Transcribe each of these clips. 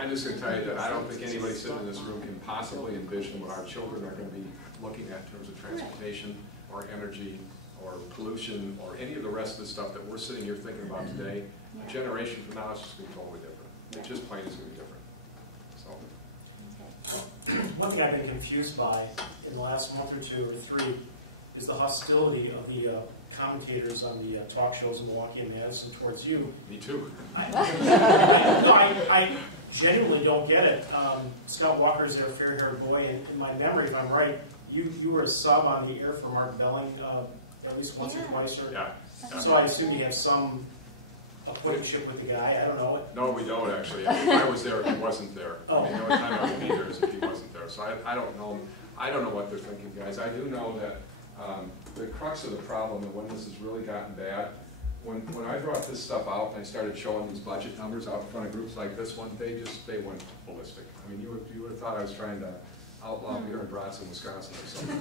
I'm just going to tell you that I don't think anybody sitting in this room can possibly envision what our children are going to be looking at in terms of transportation or energy or pollution or any of the rest of the stuff that we're sitting here thinking about today. A generation from now, it's just going to be totally different. It just plain is going to be different. So. One thing I've been confused by in the last month or two or three is the hostility of the commentators on the talk shows in Milwaukee and Madison towards you. Me too. I genuinely don't get it. Scott Walker is a fair-haired boy, and in my memory, if I'm right, you were a sub on the air for Mark Belling at least once or twice. Or, yeah. So I assume you have some acquaintanceship with the guy. I don't know. No, we don't actually. If I was there, he wasn't there. Oh. I mean, the only time I would be there is if he wasn't there. So I don't know. I don't know what they're thinking, guys. I do know that the crux of the problem, and when this has really gotten bad, when I brought this stuff out and I started showing these budget numbers out in front of groups like this one, they went ballistic. I mean, you would have thought I was trying to outlaw beer in Bronson, Wisconsin or something.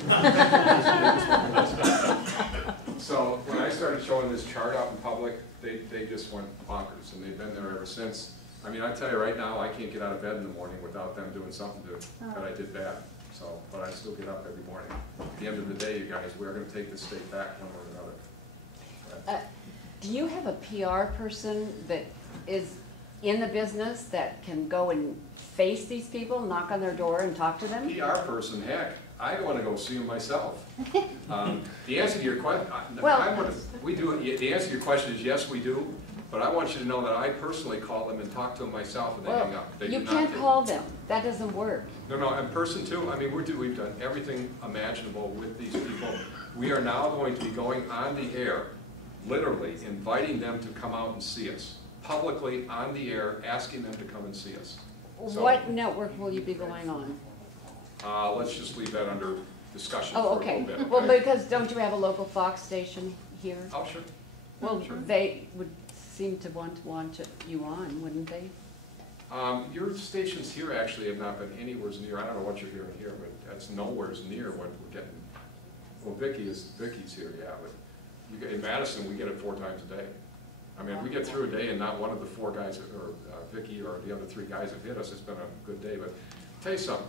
So when I started showing this chart out in public, they just went bonkers, and they've been there ever since. I mean, I tell you right now, I can't get out of bed in the morning without them doing something that I did bad. So, but I still get up every morning. At the end of the day, you guys, we're going to take this state back one way or another. Right? Do you have a PR person that is in the business that can go and face these people, knock on their door and talk to them? PR person, heck, I want to go see them myself. The answer to your question, the answer to your question is yes, we do. But I want you to know that I personally call them and talk to them myself, and they hang up. You can't call them. That doesn't work. No, in person too. I mean, we've done everything imaginable with these people. We are now going to be going on the air, literally inviting them to come out and see us. Publicly on the air, asking them to come and see us. So, what network will you be going on? Let's just leave that under discussion for a little bit. Okay? Well, because don't you have a local Fox station here? Oh, sure. Well, sure. They would seem to want you on, wouldn't they? Your stations here actually have not been anywhere near. I don't know what you're hearing here, but that's nowhere near what we're getting. Well, Vicky's here, yeah, but you get, in Madison we get it 4 times a day. I mean, if we get through a day and not one of the 4 guys, or Vicky or the other 3 guys have hit us, it's been a good day. But I'll tell you something,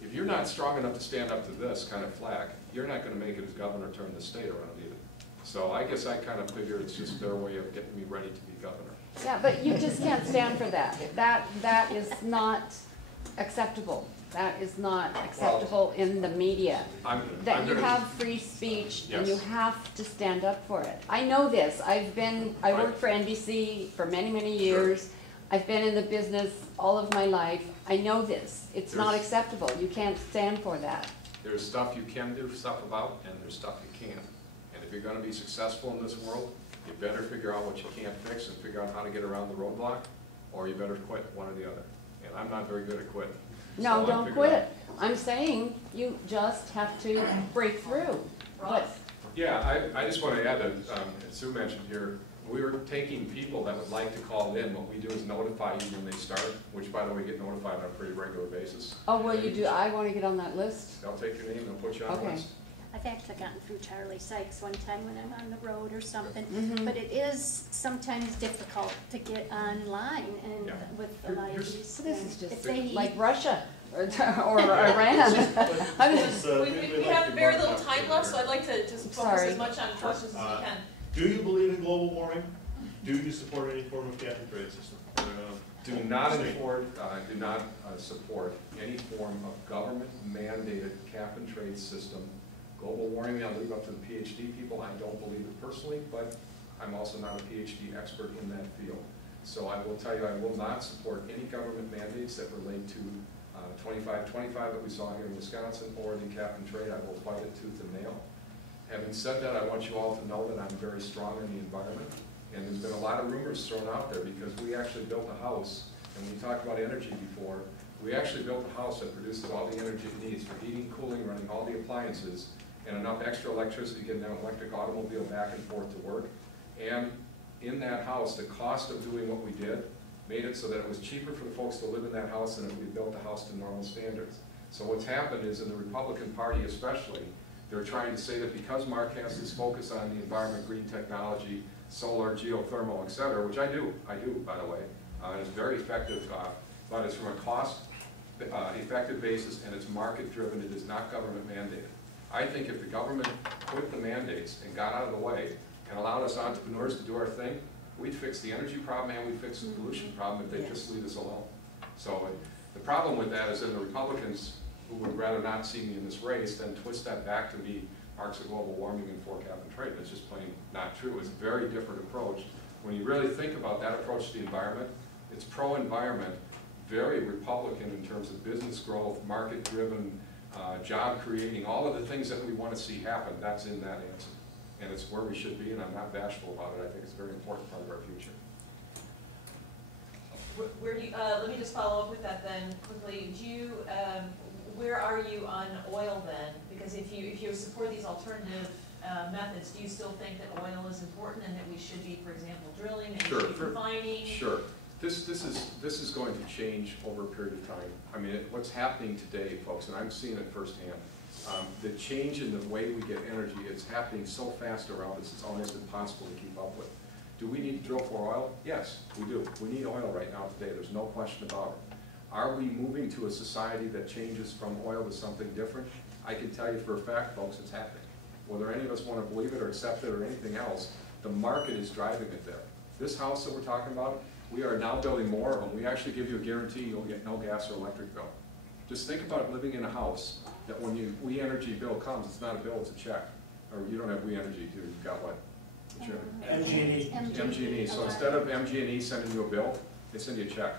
if you're not strong enough to stand up to this kind of flag, you're not going to make it as governor turn the state around either. So I guess I kind of figure it's just their way of getting me ready to be governor. Yeah, but you just can't stand for that. That is not acceptable. That is not acceptable in the media. You have free speech, yes, and you have to stand up for it. I know this. I worked for NBC for many, many years. Sure. I've been in the business all of my life. I know this. It's not acceptable. You can't stand for that. There's stuff you can do stuff about, and there's stuff you can't. And if you're going to be successful in this world, you better figure out what you can't fix and figure out how to get around the roadblock, or you better quit, one or the other. And I'm not very good at quitting. No, so don't quit. I'm saying you just have to break through. Yeah, I just want to add that, as Sue mentioned here, we're taking people that would like to call in. What we do is notify you when they start, which, by the way, get notified on a pretty regular basis. Oh, well, you do. I want to get on that list. They'll take your name and they'll put you on the list. I've actually gotten through Charlie Sykes one time when I'm on the road or something, but it is sometimes difficult to get online and with a lot of these. So this is just like Russia or Iran. We have very little time left, so I'd like to just focus as much on questions as we can. Do you believe in global warming? Do you support any form of cap and trade system? Do not support any form of government-mandated cap and trade system. Global warming, I'll leave up to the PhD people. I don't believe it personally, but I'm also not a PhD expert in that field. So I will tell you, I will not support any government mandates that relate to 25-25 that we saw here in Wisconsin or the cap and trade. I will fight it tooth and nail. Having said that, I want you all to know that I'm very strong in the environment. And there's been a lot of rumors thrown out there because we actually built a house, and we talked about energy before, we actually built a house that produces all the energy it needs for heating, cooling, running all the appliances, and enough extra electricity to get an electric automobile back and forth to work. And in that house, the cost of doing what we did made it so that it was cheaper for the folks to live in that house than if we built a house to normal standards. So what's happened is in the Republican Party especially, they're trying to say that because Mark has this focus on the environment, green technology, solar, geothermal, et cetera, which I do, by the way, and it's very effective but it's from a cost effective basis, and it's market driven. It is not government mandated. I think if the government quit the mandates and got out of the way and allowed us entrepreneurs to do our thing, we'd fix the energy problem and we'd fix the pollution problem if they'd just leave us alone. So the problem with that is that the Republicans, who would rather not see me in this race, then twist that back to be marks of global warming and for cap and trade. It's just plain not true. It's a very different approach. When you really think about that approach to the environment, it's pro-environment, very Republican in terms of business growth, market-driven, job creating, all of the things that we want to see happen. That's in that answer. And it's where we should be, and I'm not bashful about it. I think it's a very important part of our future. Where do you, let me just follow up with that then quickly. Do you, where are you on oil then? Because if you support these alternative methods, do you still think that oil is important and that we should be, for example, drilling and Sure. refining? Sure. This is going to change over a period of time. I mean, what's happening today, folks, and I'm seeing it firsthand. The change in the way we get energy is happening so fast around us, it's almost impossible to keep up with. Do we need to drill for oil? Yes, we do. We need oil right now today. There's no question about it. Are we moving to a society that changes from oil to something different? I can tell you for a fact, folks, it's happening. Whether any of us want to believe it or accept it or anything else, the market is driving it there. This house that we're talking about, we are now building more of them. We actually give you a guarantee you'll get no gas or electric bill. Just think about living in a house that when your We Energy bill comes, it's not a bill, it's a check. Or you don't have We Energy, you've got what? MG&E. MG&E. So instead of MG&E sending you a bill, they send you a check.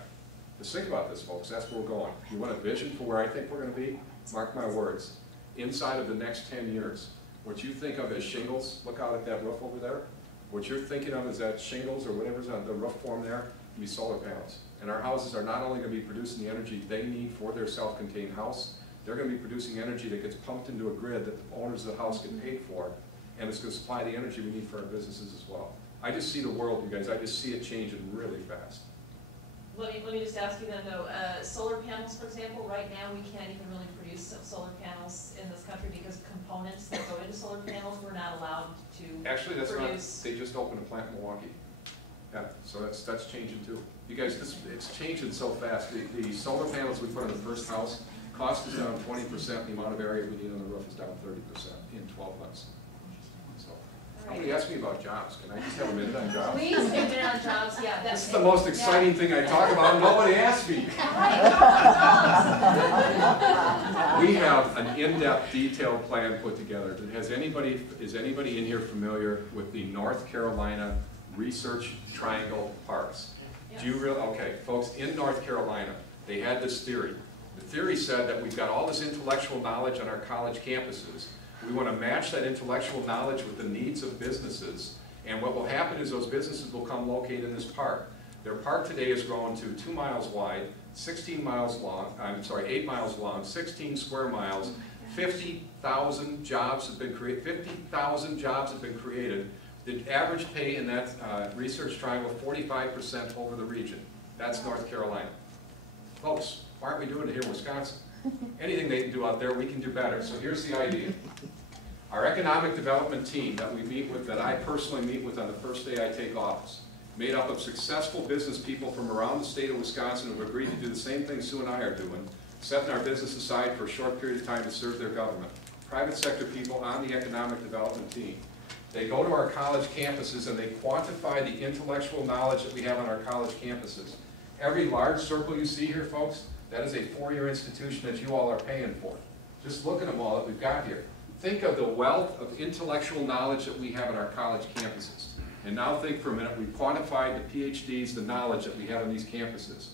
Just think about this, folks. That's where we're going. You want a vision for where I think we're going to be? Mark my words. Inside of the next 10 years, what you think of as shingles, look out at that roof over there. What you're thinking of is that shingles or whatever's on the roof form there, will be solar panels. And our houses are not only going to be producing the energy they need for their self-contained house, they're going to be producing energy that gets pumped into a grid that the owners of the house get paid for, and it's going to supply the energy we need for our businesses as well. I just see the world, you guys. I just see it changing really fast. Let me just ask you then though, solar panels, for example, right now we can't even really produce solar panels in this country because components that go into solar panels we're not allowed to Actually, that's produce. not, they just opened a plant in Milwaukee. Yeah, so that's changing too. You guys, it's changing so fast. The solar panels we put on the first house, cost is down 20%, the amount of area we need on the roof is down 30% in 12 months. Somebody asked me about jobs. Can I just have a minute on jobs? Please take a minute on jobs, yeah. This is the most exciting thing I talk about. Nobody asked me. We have an in-depth, detailed plan put together. Is anybody in here familiar with the North Carolina Research Triangle Parks? Yes. Do you really? Okay, folks, in North Carolina, they had this theory. The theory said that we've got all this intellectual knowledge on our college campuses. We want to match that intellectual knowledge with the needs of businesses, and what will happen is those businesses will come locate in this park. Their park today is grown to 2 miles wide, 16 miles long, 8 miles long, 16 square miles, 50,000 jobs have been created. 50,000 jobs have been created. The average pay in that research triangle, 45% over the region. That's North Carolina. Folks, why aren't we doing it here in Wisconsin? Anything they can do out there, we can do better. So here's the idea. Our economic development team that we meet with, that I personally meet with on the first day I take office, made up of successful business people from around the state of Wisconsin who have agreed to do the same thing Sue and I are doing, setting our business aside for a short period of time to serve their government. Private sector people on the economic development team. They go to our college campuses and they quantify the intellectual knowledge that we have on our college campuses. Every large circle you see here, folks, that is a 4-year institution that you all are paying for. Just look at them all that we've got here. Think of the wealth of intellectual knowledge that we have on our college campuses. And now think for a minute, we've quantified the PhDs, the knowledge that we have on these campuses.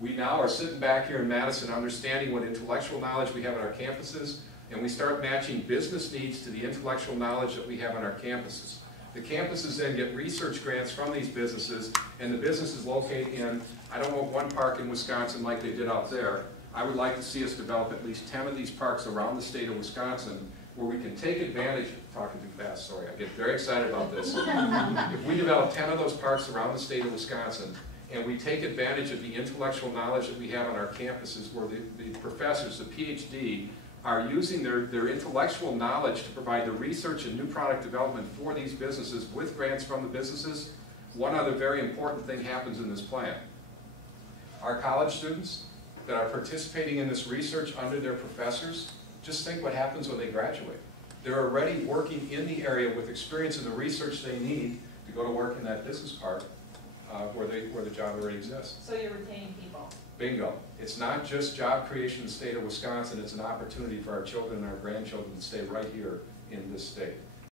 We now are sitting back here in Madison understanding what intellectual knowledge we have on our campuses, and we start matching business needs to the intellectual knowledge that we have on our campuses. The campuses then get research grants from these businesses, and the businesses locate in, I don't want one park in Wisconsin like they did out there. I would like to see us develop at least 10 of these parks around the state of Wisconsin where we can take advantage, talking too fast, sorry, I get very excited about this. If we develop 10 of those parks around the state of Wisconsin, and we take advantage of the intellectual knowledge that we have on our campuses where the professors, the PhD, are using their intellectual knowledge to provide the research and new product development for these businesses with grants from the businesses, one other very important thing happens in this plan. Our college students that are participating in this research under their professors, just think what happens when they graduate. They're already working in the area with experience in the research they need to go to work in that business park where the job already exists. So you're retaining people. Bingo. It's not just job creation in the state of Wisconsin, it's an opportunity for our children and our grandchildren to stay right here in this state.